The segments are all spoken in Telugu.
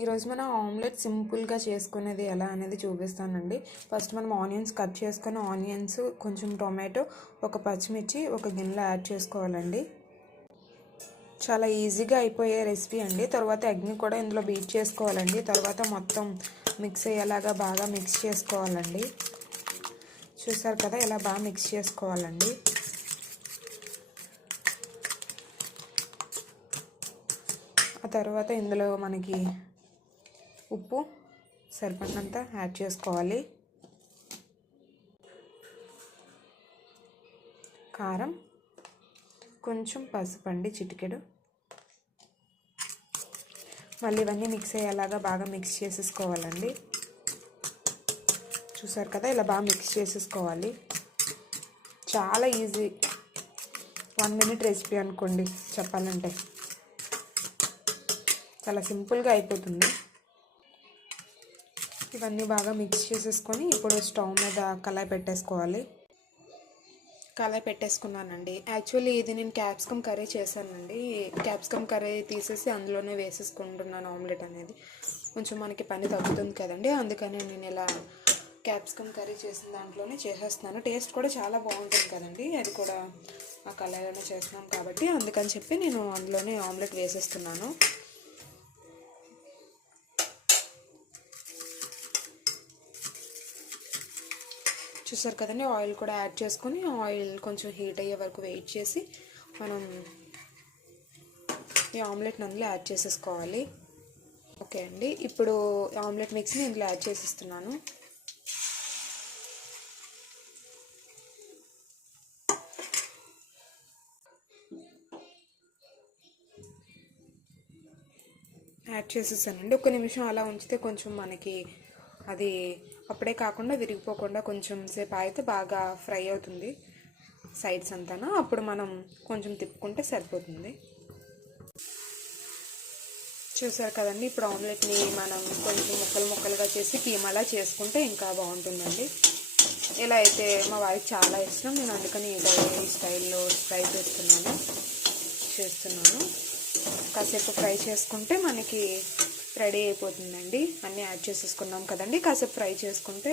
ఈరోజు మనం ఆమ్లెట్ సింపుల్గా చేసుకునేది ఎలా అనేది చూపిస్తానండి. ఫస్ట్ మనం ఆనియన్స్ కట్ చేసుకొని ఆనియన్స్ కొంచెం టొమాటో ఒక పచ్చిమిర్చి ఒక గిన్నెలో యాడ్ చేసుకోవాలండి. చాలా ఈజీగా అయిపోయే రెసిపీ అండి. తర్వాత ఎగ్ని కూడా ఇందులో బీట్ చేసుకోవాలండి. తర్వాత మొత్తం మిక్స్ అయ్యేలాగా బాగా మిక్స్ చేసుకోవాలండి. చూసారు కదా, ఇలా బాగా మిక్స్ చేసుకోవాలండి. ఆ తర్వాత ఇందులో మనకి ఉప్పు సరిపడినంత యాడ్ చేసుకోవాలి. కారం, కొంచెం పసుపు అండి, చిటికెడు. మళ్ళీ ఇవన్నీ మిక్స్ అయ్యేలాగా బాగా మిక్స్ చేసేసుకోవాలండి. చూసారు కదా, ఇలా బాగా మిక్స్ చేసేసుకోవాలి. చాలా ఈజీ, 1 minute రెసిపీ అనుకోండి చెప్పాలంటే. చాలా సింపుల్గా అయిపోతుంది. ఇవన్నీ బాగా మిక్స్ చేసేసుకొని ఇప్పుడు స్టవ్ మీద కళాయి పెట్టేసుకోవాలి. కళాయి పెట్టేసుకున్నానండి. యాక్చువల్లీ ఇది నేను క్యాప్సికమ్ కర్రీ చేశానండి. క్యాప్సికమ్ కర్రీ తీసేసి అందులోనే వేసేసుకుంటున్నాను ఆమ్లెట్ అనేది. కొంచెం మనకి పని తగ్గుతుంది కదండి, అందుకని నేను ఇలా క్యాప్సికమ్ కర్రీ చేసిన దాంట్లోనే చేసేస్తున్నాను. టేస్ట్ కూడా చాలా బాగుంటుంది కదండి, అది కూడా ఆ కళాయిలోనే చేస్తున్నాను కాబట్టి అందుకని చెప్పి నేను అందులోనే ఆమ్లెట్ వేసేస్తున్నాను. చూసారు కదండి, ఆయిల్ కూడా యాడ్ చేసుకొని ఆయిల్ కొంచెం హీట్ అయ్యే వరకు వెయిట్ చేసి మనం ఈ ఆమ్లెట్ని అందులో యాడ్ చేసేసుకోవాలి. ఓకే అండి, ఇప్పుడు ఆమ్లెట్ మిక్స్ని ఇందులో యాడ్ చేసేస్తున్నాను. యాడ్ చేసేసానండి. 1 నిమిషం అలా ఉంచితే కొంచెం మనకి అది అప్పుడే కాకుండా విరిగిపోకుండా కొంచెం సేపు అయితే బాగా ఫ్రై అవుతుంది సైడ్స్ అంతా. అప్పుడు మనం కొంచెం తిప్పుకుంటే సరిపోతుంది. చూసారు కదండి, ఇప్పుడు ఆమ్లెట్ని మనం కొంచెం ముక్కలుగా చేసి కీమాలా చేసుకుంటే ఇంకా బాగుంటుందండి. ఇలా అయితే మా వారికి చాలా ఇష్టం, నేను అందుకని ఈ స్టైల్లో ఫ్రై చేస్తున్నాను. కాసేపు ఫ్రై చేసుకుంటే మనకి రెడీ అయిపోతుందండి. అన్నీ యాడ్ చేసేసుకున్నాం కదండి, కాసేపు ఫ్రై చేసుకుంటే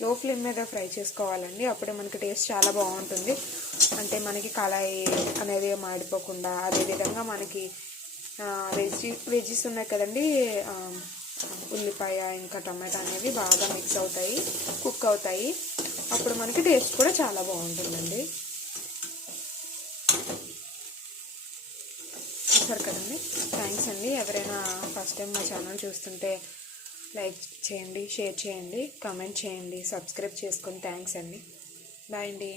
లో ఫ్లేమ్ మీద ఫ్రై చేసుకోవాలండి. అప్పుడే మనకి టేస్ట్ చాలా బాగుంటుంది. అంటే మనకి కళాయి అనేది మాడిపోకుండా, అదేవిధంగా మనకి వెజ్జీస్ ఉన్నాయి కదండి, ఉల్లిపాయ ఇంకా టమాటా అనేవి బాగా మిక్స్ అవుతాయి, కుక్ అవుతాయి. అప్పుడు మనకి టేస్ట్ కూడా చాలా బాగుంటుందండి. చూసారు కదండి, థ్యాంక్స్ అండి. ఎవరైనా ఫస్ట్ టైం మా ఛానల్ చూస్తుంటే లైక్ చేయండి, షేర్ చేయండి, కామెంట్ చేయండి, సబ్స్క్రైబ్ చేసుకొని థ్యాంక్స్ అండి. బాయ్ అండి.